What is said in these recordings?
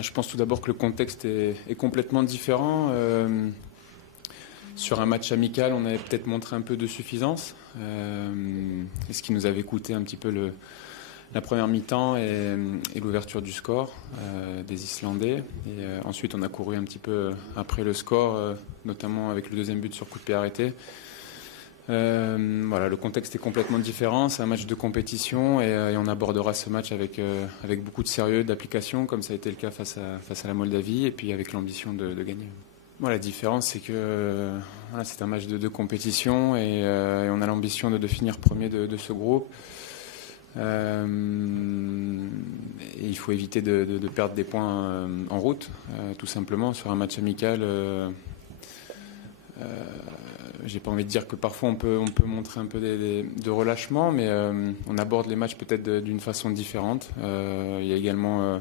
Je pense tout d'abord que le contexte est complètement différent. Sur un match amical, on avait peut-être montré un peu de suffisance, ce qui nous avait coûté un petit peu la première mi-temps et l'ouverture du score des Islandais. Et ensuite, on a couru un petit peu après le score, notamment avec le deuxième but sur coup de pied arrêté. Voilà, le contexte est complètement différent, c'est un match de compétition et on abordera ce match avec beaucoup de sérieux, d'application, comme ça a été le cas face à la Moldavie, et puis avec l'ambition de gagner. Bon, la différence, c'est que voilà, c'est un match de compétition et on a l'ambition de finir premier de ce groupe. Et il faut éviter de perdre des points en route, tout simplement. Sur un match amical, j'ai pas envie de dire que parfois on peut montrer un peu de relâchement, mais on aborde les matchs peut-être d'une façon différente. Il y a également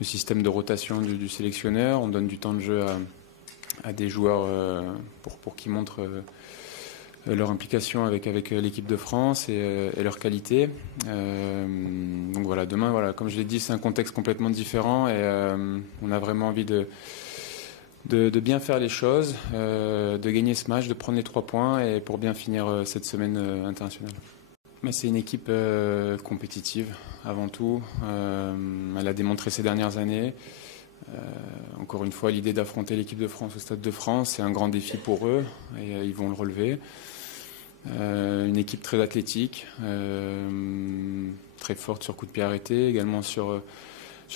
le système de rotation du sélectionneur. On donne du temps de jeu à des joueurs pour qu'ils montrent leur implication avec l'équipe de France et leur qualité. Donc voilà, demain, voilà, comme je l'ai dit, c'est un contexte complètement différent et on a vraiment envie de bien faire les choses, de gagner ce match, de prendre les 3 points et pour bien finir cette semaine internationale. Mais c'est une équipe compétitive avant tout. Elle a démontré ces dernières années. Encore une fois, l'idée d'affronter l'équipe de France au Stade de France, c'est un grand défi pour eux et ils vont le relever. Une équipe très athlétique, très forte sur coup de pied arrêté, également sur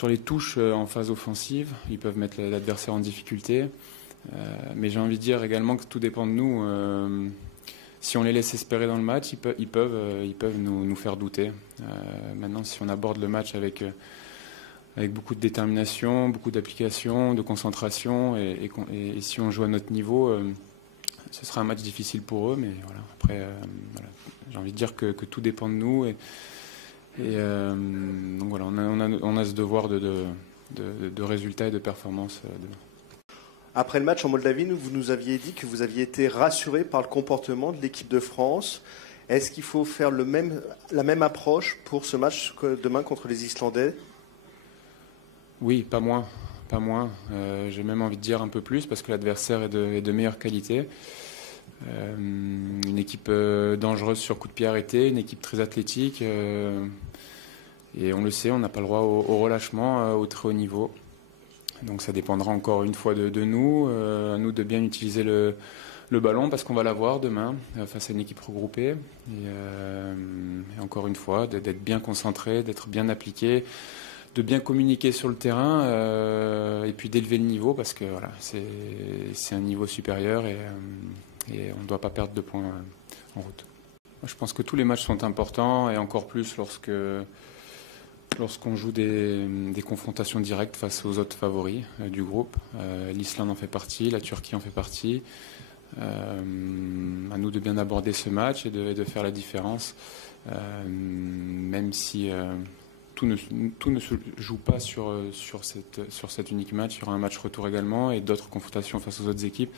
les touches en phase offensive. Ils peuvent mettre l'adversaire en difficulté. Mais j'ai envie de dire également que tout dépend de nous. Si on les laisse espérer dans le match, ils peuvent nous faire douter. Maintenant, si on aborde le match avec beaucoup de détermination, beaucoup d'application, de concentration, et si on joue à notre niveau, ce sera un match difficile pour eux. Mais voilà, après, voilà, j'ai envie de dire que tout dépend de nous. Donc voilà, on a ce devoir de résultats et de performance demain. Après le match en Moldavie, vous nous aviez dit que vous aviez été rassuré par le comportement de l'équipe de France. Est-ce qu'il faut faire la même approche pour ce match demain contre les Islandais? Oui, pas moins. Pas moins. J'ai même envie de dire un peu plus parce que l'adversaire est de meilleure qualité. Une équipe dangereuse sur coup de pied arrêté, une équipe très athlétique. Et on le sait, on n'a pas le droit au relâchement au très haut niveau. Donc ça dépendra encore une fois de nous, à nous de bien utiliser le ballon parce qu'on va l'avoir demain face à une équipe regroupée. Et encore une fois, d'être bien concentré, d'être bien appliqué, de bien communiquer sur le terrain et puis d'élever le niveau parce que voilà, c'est un niveau supérieur et on ne doit pas perdre de points en route. Moi, je pense que tous les matchs sont importants et encore plus lorsqu'on joue des confrontations directes face aux autres favoris du groupe. L'Islande en fait partie, la Turquie en fait partie. À nous de bien aborder ce match et de faire la différence, même si tout ne se joue pas sur cet unique match. Il y aura un match retour également et d'autres confrontations face aux autres équipes.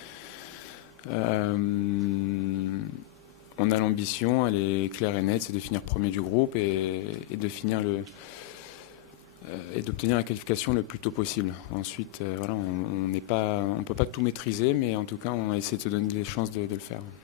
On a l'ambition, elle est claire et nette, c'est de finir premier du groupe et de finir et d'obtenir la qualification le plus tôt possible. Ensuite, voilà, on peut pas tout maîtriser, mais en tout cas, on a essayé de se donner des chances de le faire.